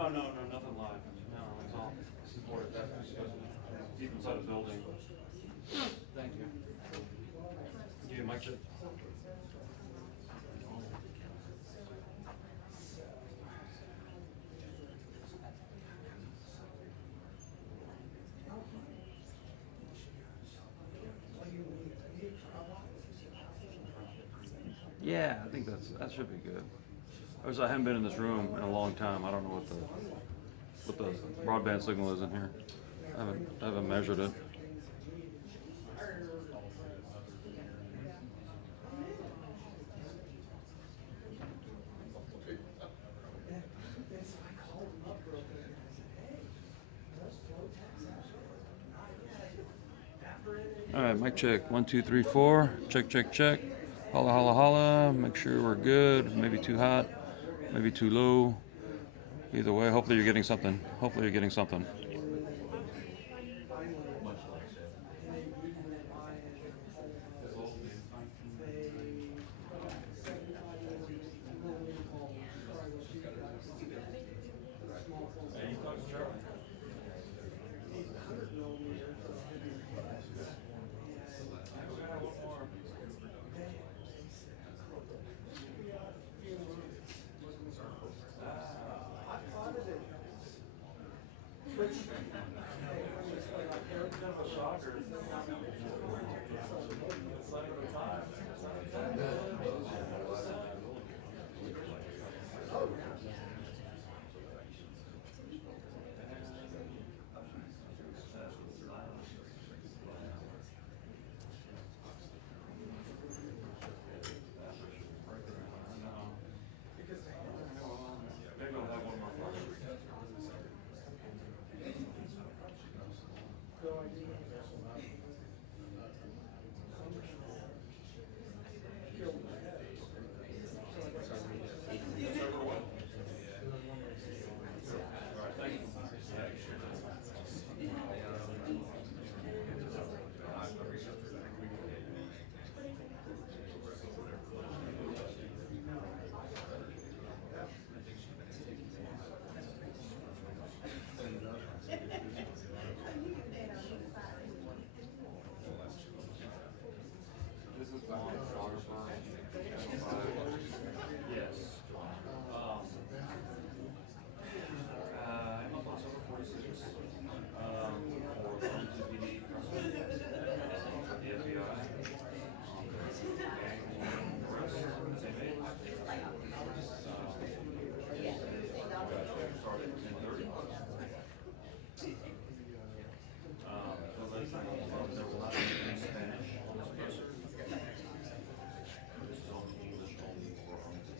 No, no, no, nothing live. No, it's all supported. That's deep inside a building. Thank you. You, Mike. Yeah, I think that should be good. I haven't been in this room in a long time. I don't know what the broadband signal is in here. I haven't measured it. All right, mic check. 1, 2, 3, 4. Check, check, check. Holla, holla, holla. Make sure we're good. Maybe too hot, maybe too low. Either way, hopefully you're getting something. Hopefully you're getting something. I'm up on Silver 46 for Arlington PD FBI. Started at 10:30. So that's there will not be any Spanish on this presser. This is only English only for Arlington.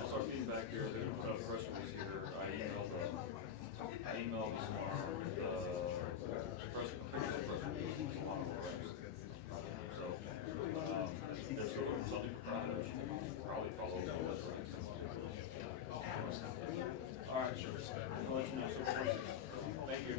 I'll start being back here. They're going to put out a press release here. I emailed this tomorrow with the press release. So there's something for Friday. Probably follow up on this. All right, sure. I'll let you know. Thank you.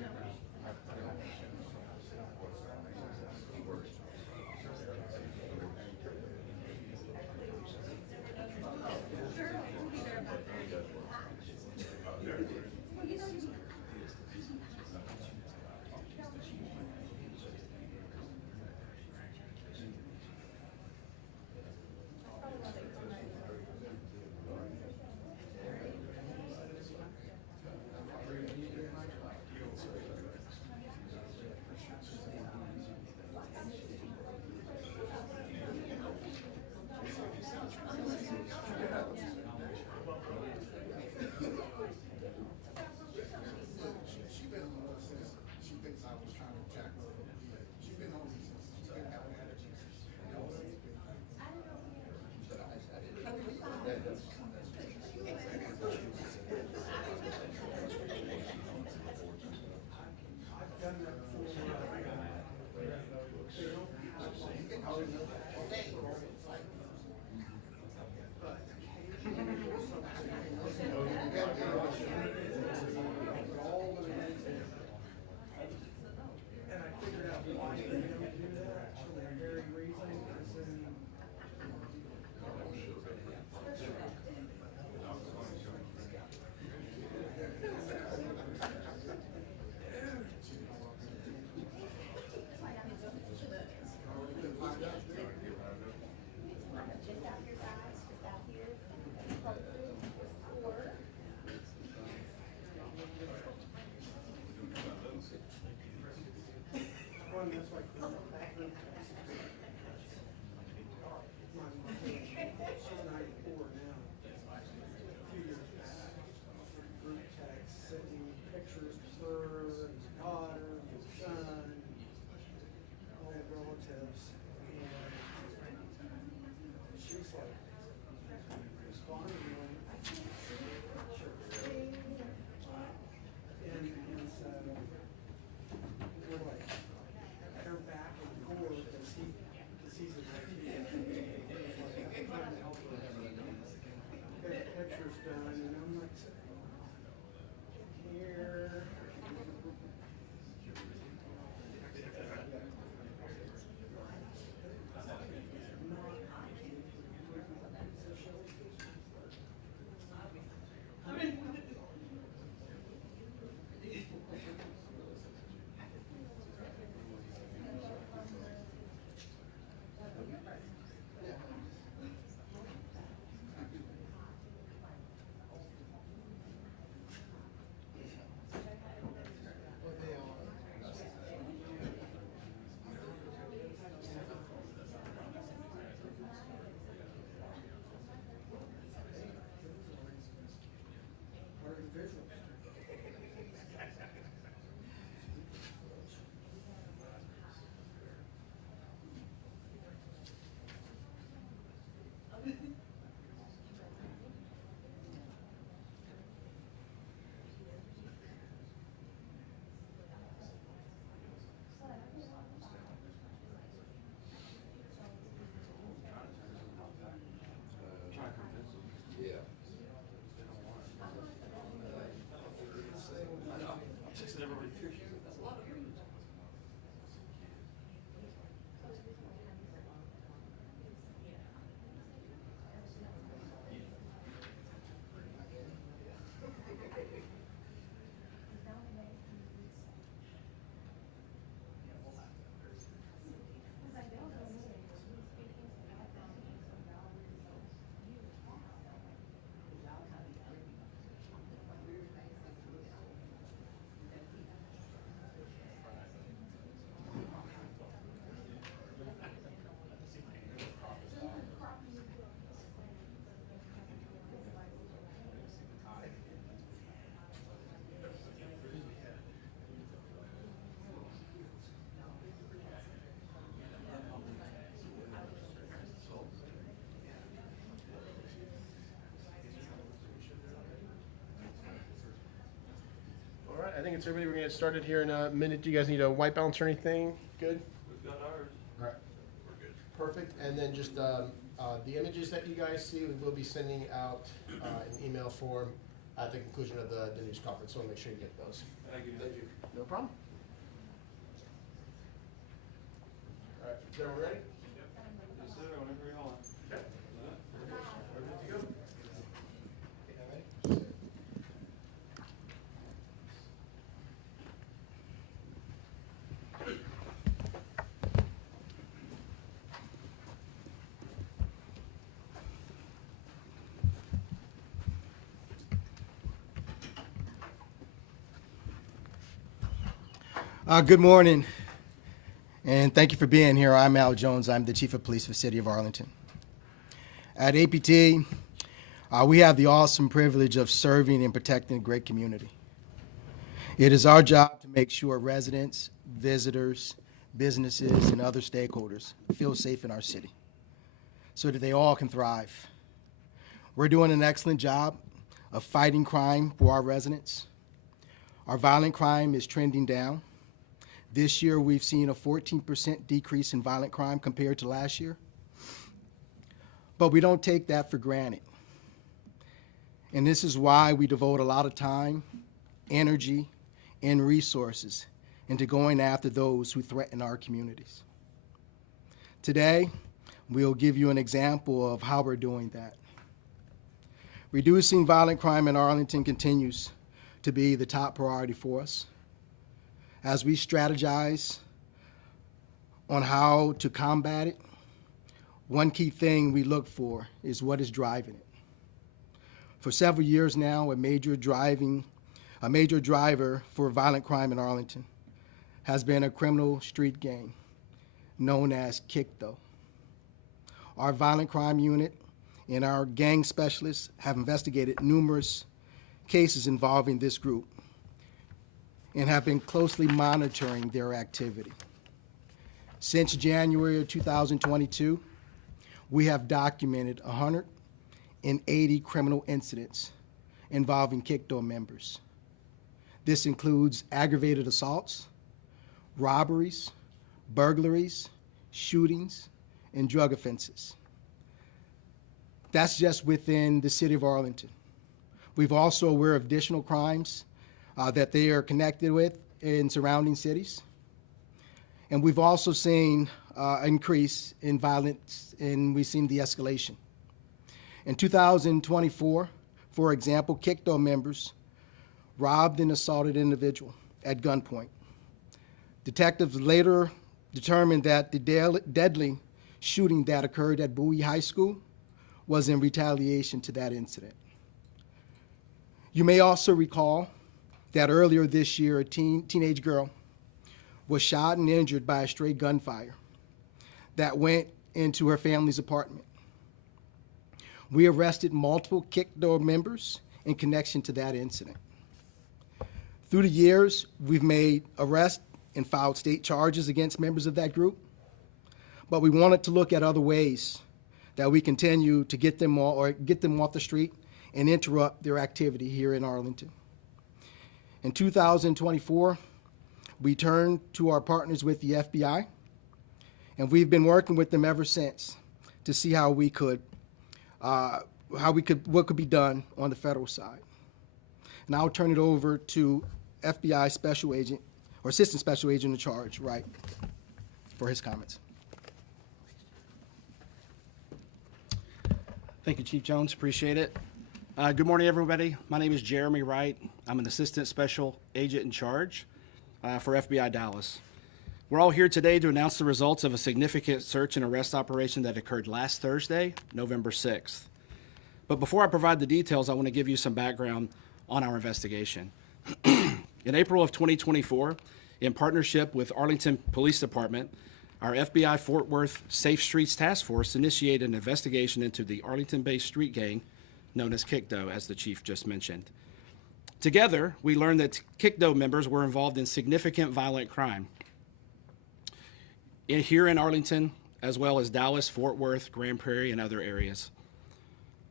think it's everybody. We're going to get started here in a minute. Do you guys need a white balance or anything? Good? We've got ours. All right. We're good. Perfect. And then just the images that you guys see, we will be sending out an email form at the conclusion of the news conference, so make sure you get those. Thank you. Thank you. No problem. All right, is everyone ready? Yes, sir. Whenever you're on. Okay. We're good to go. Good morning, and thank you for being here. I'm Al Jones. I'm the Chief of Police for the City of Arlington. At APT, we have the awesome privilege of serving and protecting a great community. It is our job to make sure residents, visitors, businesses, and other stakeholders feel safe in our city so that they all can thrive. We're doing an excellent job of fighting crime for our residents. Our violent crime is trending down. This year, we've seen a 14% decrease in violent crime compared to last year. But we don't take that for granted. And this is why we devote a lot of time, energy, and resources into going after those who threaten our communities. Today, we'll give you an example of how we're doing that. Reducing violent crime in Arlington continues to be the top priority for us. As we strategize on how to combat it, one key thing we look for is what is driving it. For several years now, a major driver for violent crime in Arlington has been a criminal street gang known as KICTO. Our violent crime unit and our gang specialists have investigated numerous cases involving this group and have been closely monitoring their activity. Since January of 2022, we have documented 180 criminal incidents involving KICTO members. This includes aggravated assaults, robberies, burglaries, shootings, and drug offenses. That's just within the city of Arlington. We've also aware of additional crimes that they are connected with in surrounding cities. And we've also seen an increase in violence, and we've seen the escalation. In 2024, for example, KICTO members robbed and assaulted an individual at gunpoint. Detectives later determined that the deadly shooting that occurred at Bowie High School was in retaliation to that incident. You may also recall that earlier this year, a teenage girl was shot and injured by a stray gunfire that went into her family's apartment. We arrested multiple KICTO members in connection to that incident. Through the years, we've made arrests and filed state charges against members of that group, but we wanted to look at other ways that we continue to get them off the street and interrupt their activity here in Arlington. In 2024, we turned to our partners with the FBI, and we've been working with them ever since to see what could be done on the federal side. And I'll turn it over to FBI Special Agent, or Assistant Special Agent in charge, Wright, for his comments. Thank you, Chief Jones. Appreciate it. Good morning, everybody. My name is Jeremy Wright. I'm an Assistant Special Agent in charge for FBI Dallas. We're all here today to announce the results of a significant search and arrest operation that occurred last Thursday, November 6th. But before I provide the details, I want to give you some background on our investigation. In April of 2024, in partnership with Arlington Police Department, our FBI Fort Worth Safe Streets Task Force initiated an investigation into the Arlington-based street gang known as KICTO, as the chief just mentioned. Together, we learned that KICTO members were involved in significant violent crime here in Arlington, as well as Dallas, Fort Worth, Grand Prairie, and other areas.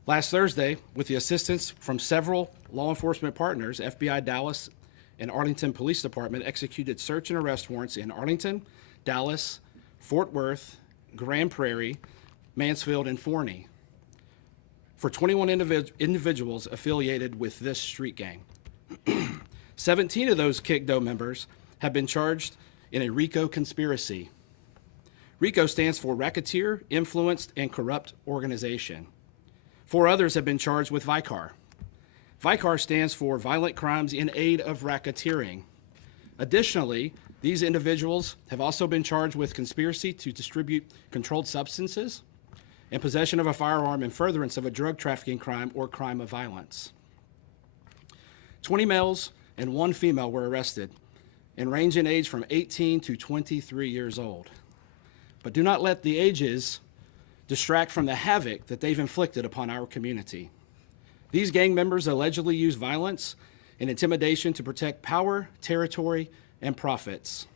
Last Thursday, with the assistance from several law enforcement partners, FBI Dallas and Arlington Police Department executed search and arrest warrants in Arlington, Dallas, Fort Worth, Grand Prairie, Mansfield, and Forney for 21 individuals affiliated with this street gang. 17 of those KICDO members have been charged in a RICO conspiracy. RICO stands for Racketeer, Influenced, and Corrupt Organization. 4 others have been charged with VICAR. VICAR stands for Violent Crimes in Aid of Racketeering. Additionally, these individuals have also been charged with conspiracy to distribute controlled substances and possession of a firearm in furtherance of a drug trafficking crime or crime of violence. 20 males and 1 female were arrested and range in age from 18 to 23 years old. But do not let the ages distract from the havoc that they've inflicted upon our community. These gang members allegedly use violence and intimidation to protect power, territory, and profits.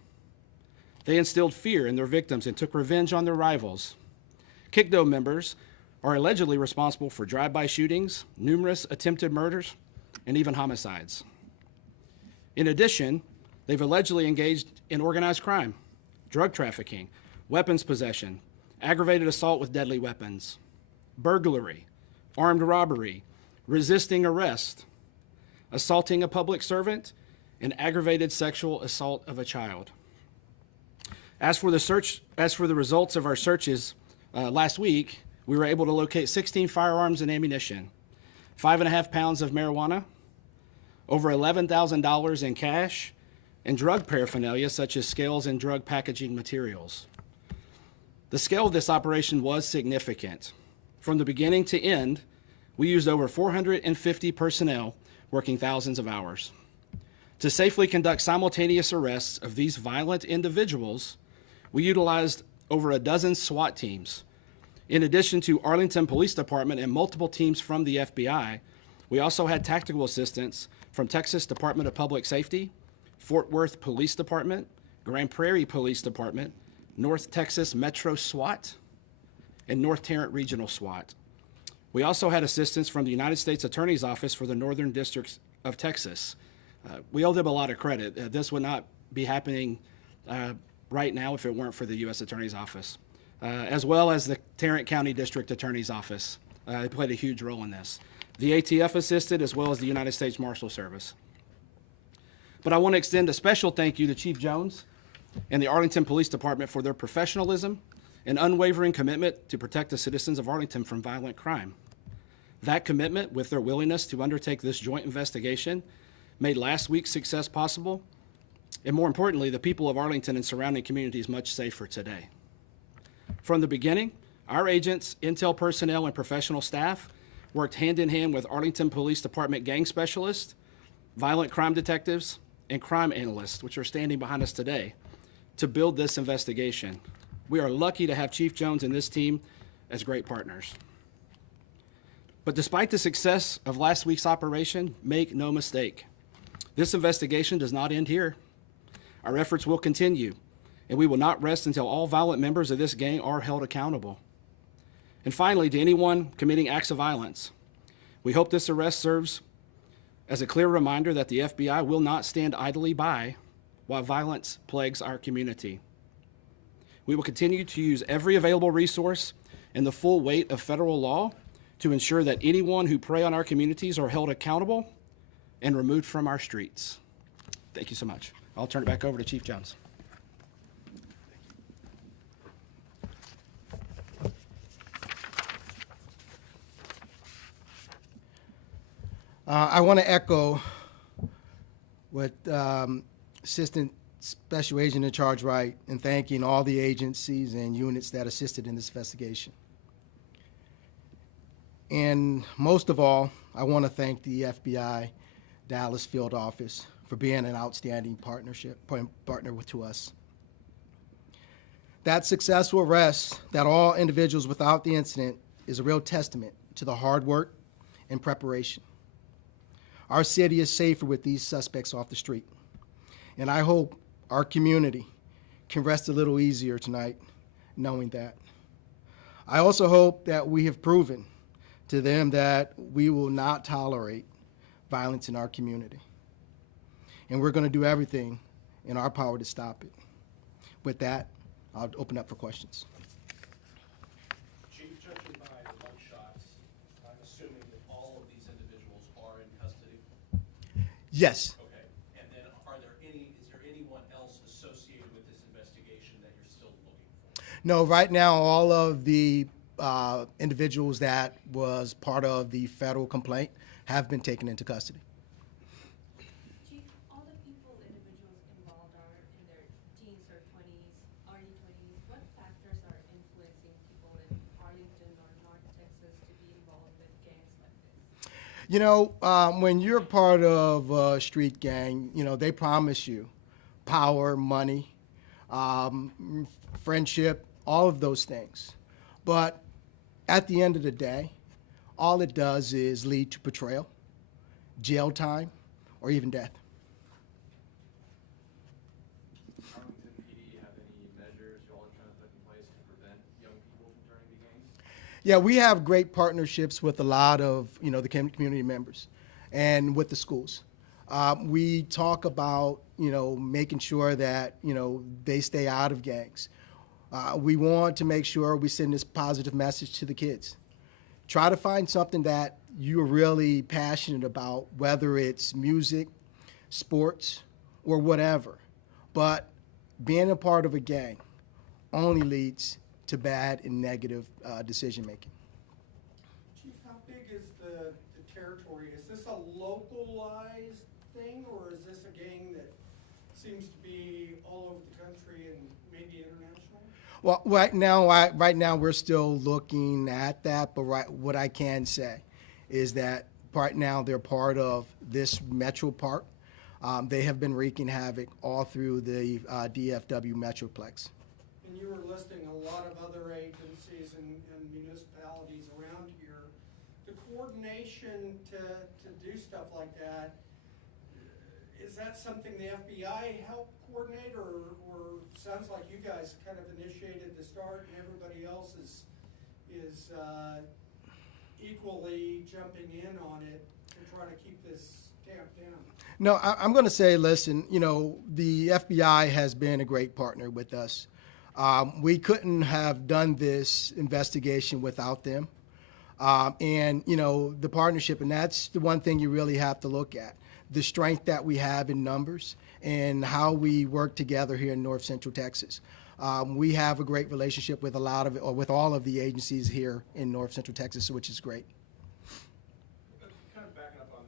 They instilled fear in their victims and took revenge on their rivals. KICDO members are allegedly responsible for drive-by shootings, numerous attempted murders, and even homicides. In addition, they've allegedly engaged in organized crime, drug trafficking, weapons possession, aggravated assault with deadly weapons, burglary, armed robbery, resisting arrest, assaulting a public servant, and aggravated sexual assault of a child. As for the results of our searches last week, we were able to locate 16 firearms and ammunition, 5.5 pounds of marijuana, over $11,000 in cash, and drug paraphernalia such as scales and drug packaging materials. The scale of this operation was significant. From the beginning to end, we used over 450 personnel working thousands of hours. To safely conduct simultaneous arrests of these violent individuals, we utilized over a dozen SWAT teams. In addition to Arlington Police Department and multiple teams from the FBI, we also had tactical assistance from Texas Department of Public Safety, Fort Worth Police Department, Grand Prairie Police Department, North Texas Metro SWAT, and North Tarrant Regional SWAT. We also had assistance from the United States Attorney's Office for the Northern District of Texas. We owe them a lot of credit. This would not be happening right now if it weren't for the U.S. Attorney's Office, as well as the Tarrant County District Attorney's Office. They played a huge role in this. The ATF assisted, as well as the United States Marshal Service. But I want to extend a special thank you to Chief Jones and the Arlington Police Department for their professionalism and unwavering commitment to protect the citizens of Arlington from violent crime. That commitment, with their willingness to undertake this joint investigation, made last week's success possible, and more importantly, the people of Arlington and surrounding communities much safer today. From the beginning, our agents, intel personnel, and professional staff worked hand in hand with Arlington Police Department gang specialists, violent crime detectives, and crime analysts, which are standing behind us today, to build this investigation. We are lucky to have Chief Jones and this team as great partners. But despite the success of last week's operation, make no mistake, this investigation does not end here. Our efforts will continue, and we will not rest until all violent members of this gang are held accountable. And finally, to anyone committing acts of violence, we hope this arrest serves as a clear reminder that the FBI will not stand idly by while violence plagues our community. We will continue to use every available resource and the full weight of federal law to ensure that anyone who prey on our communities are held accountable and removed from our streets. Thank you so much. I'll turn it back over to Chief Jones. I want to echo what Assistant Special Agent in Charge Wright and thanking all the agencies and units that assisted in this investigation. And most of all, I want to thank the FBI Dallas Field Office for being an outstanding partner to us. That successful arrest that all individuals without the incident is a real testament to the hard work and preparation. Our city is safer with these suspects off the street, and I hope our community can rest a little easier tonight knowing that. I also hope that we have proven to them that we will not tolerate violence in our community. and we're going to do everything in our power to stop it. With that, I'll open up for questions. Chief, judging by the mugshots, I'm assuming that all of these individuals are in custody? Yes. Okay. And then is there anyone else associated with this investigation that you're still looking for? No, right now, all of the individuals that was part of the federal complaint have been taken into custody. Chief, all the individuals involved are in their teens or 20s, early 20s. What factors are influencing people in Arlington or North Texas to be involved with gangs like this? You know, when you're part of a street gang, you know, they promise you power, money, friendship, all of those things. But at the end of the day, all it does is lead to betrayal, jail time, or even death. Arlington PD have any measures you all are trying to put in place to prevent young people from turning to gangs? Yeah, we have great partnerships with a lot of, you know, the community members and with the schools. We talk about, you know, making sure that, you know, they stay out of gangs. We want to make sure we send this positive message to the kids. Try to find something that you're really passionate about, whether it's music, sports, or whatever. But being a part of a gang only leads to bad and negative decision making. Chief, how big is the territory? Is this a localized thing, or is this a gang that seems to be all over the country and maybe international? Well, right now we're still looking at that, but what I can say is that right now they're part of this metro part. They have been wreaking havoc all through the DFW Metroplex. And you were listing a lot of other agencies and municipalities around here. The coordination to do stuff like that, is that something the FBI helped coordinate, or sounds like you guys kind of initiated the start and everybody else is equally jumping in on it to try to keep this tamped down? No, I'm going to say, listen, you know, the FBI has been a great partner with us. We couldn't have done this investigation without them. And, you know, the partnership, and that's the one thing you really have to look at, the strength that we have in numbers and how we work together here in North Central Texas. We have a great relationship with with all of the agencies here in North Central Texas, which is great. Kind of backing up on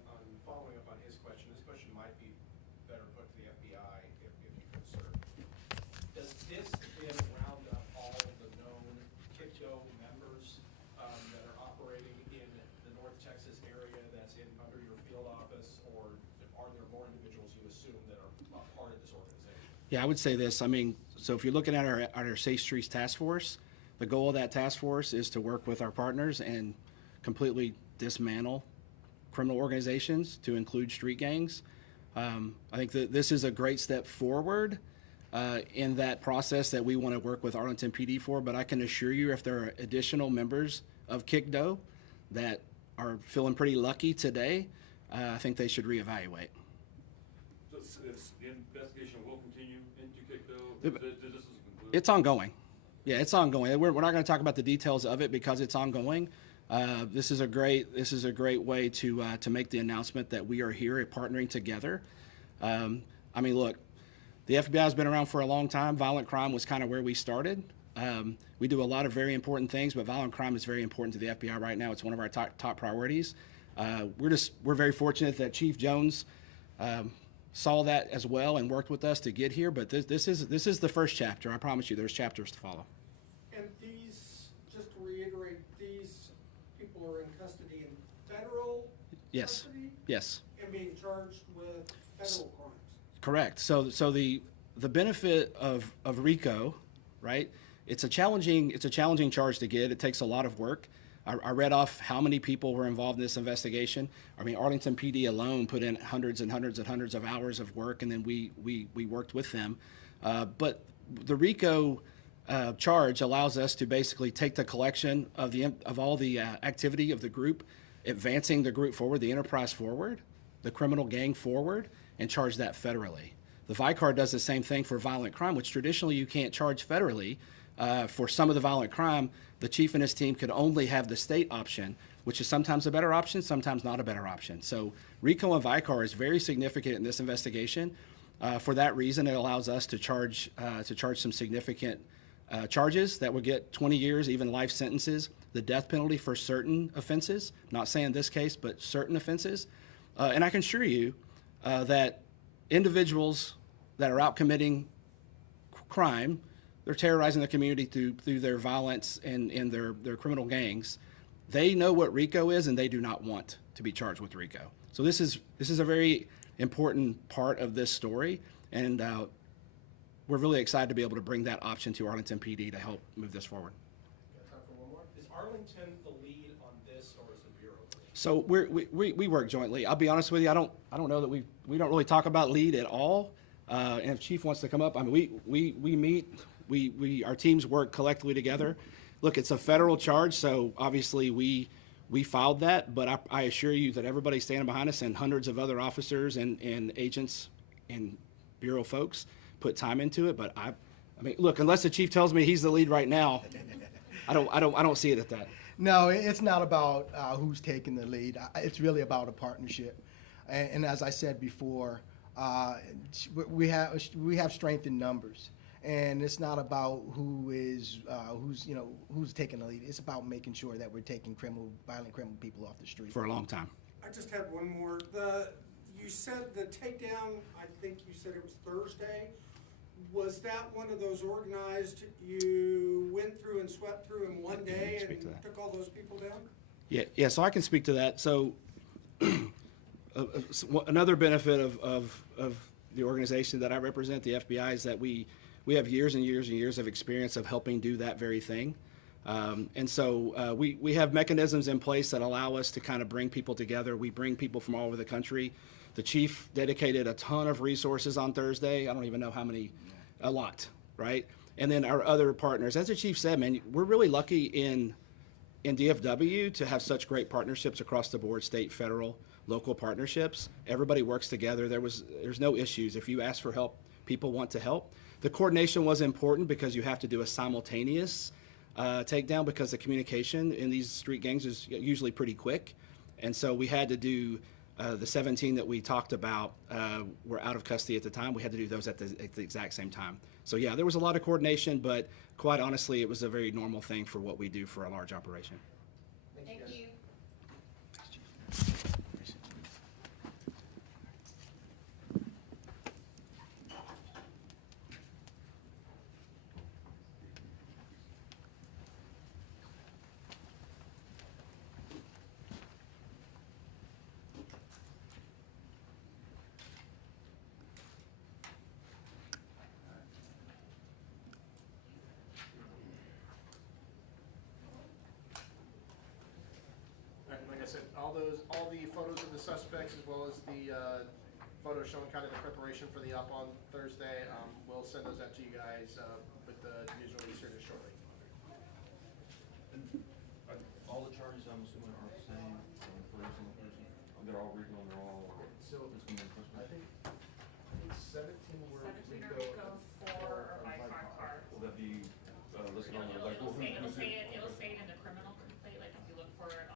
following up on his question. This question might be better put to the FBI if you could, sir. Does this then round up all of the known KICDO members that are operating in the North Texas area that's under your field office, or are there more individuals you assume that are part of this organization? Yeah, I would say this. I mean, so if you're looking at our Safe Streets Task Force, the goal of that task force is to work with our partners and completely dismantle criminal organizations, to include street gangs. I think that this is a great step forward in that process that we want to work with Arlington PD for, but I can assure you, if there are additional members of KICDO that are feeling pretty lucky today, I think they should reevaluate. So the investigation will continue into KICDO? This is concluded? It's ongoing. Yeah, it's ongoing. We're not going to talk about the details of it because it's ongoing. This is a great way to make the announcement that we are here at partnering together. I mean, look, the FBI has been around for a long time. Violent crime was kind of where we started. We do a lot of very important things, but violent crime is very important to the FBI right now. It's one of our top priorities. We're very fortunate that Chief Jones saw that as well and worked with us to get here. But this is the first chapter. I promise you, there's chapters to follow. And these, just to reiterate, these people are in custody in federal Yes. custody? Yes. And being charged with federal crimes? Correct. So the benefit of RICO, right? It's a challenging charge to get. It takes a lot of work. I read off how many people were involved in this investigation. I mean, Arlington PD alone put in hundreds and hundreds and hundreds of hours of work, and then we worked with them. But the RICO charge allows us to basically take the collection of all the activity of the group, advancing the group forward, the enterprise forward, the criminal gang forward, and charge that federally. The VICAR does the same thing for violent crime, which traditionally you can't charge federally. For some of the violent crime, the chief and his team could only have the state option, which is sometimes a better option, sometimes not a better option. So RICO and VICAR is very significant in this investigation. For that reason, it allows us to charge some significant charges that would get 20 years, even life sentences, the death penalty for certain offenses, not saying this case, but certain offenses. And I can assure you that individuals that are out committing crime, they're terrorizing the community through their violence and their criminal gangs. They know what RICO is, and they do not want to be charged with RICO. So this is a very important part of this story, and we're really excited to be able to bring that option to Arlington PD to help move this forward. Is Arlington the lead on this, or is the Bureau the lead? So we work jointly. I'll be honest with you, I don't know that we don't really talk about lead at all. And if Chief wants to come up, I mean, we meet, our teams work collectively together. Look, it's a federal charge, so obviously we filed that, but I assure you that everybody standing behind us and hundreds of other officers and agents and Bureau folks put time into it. But I mean, look, unless the Chief tells me he's the lead right now, I don't see it at that. No, it's not about who's taking the lead. It's really about a partnership. And as I said before, we have strength in numbers, and it's not about who's taking the lead. It's about making sure that we're taking violent criminal people off the street. For a long time. I just had one more. You said the takedown, I think you said it was Thursday. Was that one of those organized, you went through and swept through in one day and took all those people down? Yeah, so I can speak to that. So another benefit of the organization that I represent, the FBI, is that we have years and years and years of experience of helping do that very thing. And so we have mechanisms in place that allow us to kind of bring people together. We bring people from all over the country. The Chief dedicated a ton of resources on Thursday. I don't even know how many, a lot, right? And then our other partners, as the Chief said, man, we're really lucky in DFW to have such great partnerships across the board, state, federal, local partnerships. Everybody works together. There's no issues. If you ask for help, people want to help. The coordination was important because you have to do a simultaneous takedown, because the communication in these street gangs is usually pretty quick. And so we had to do the 17 that we talked about were out of custody at the time. We had to do those at the exact same time. So yeah, there was a lot of coordination, but quite honestly, it was a very normal thing for what we do for a large operation. Thank you. Like I said, all the photos of the suspects, as well as the photos showing kind of the preparation for the op on Thursday, we'll send those out to you guys with the news release here shortly. All the charges, I'm assuming, are the same for every single person? They're all RICO and they're all. So it's gonna be a question. I think 17 were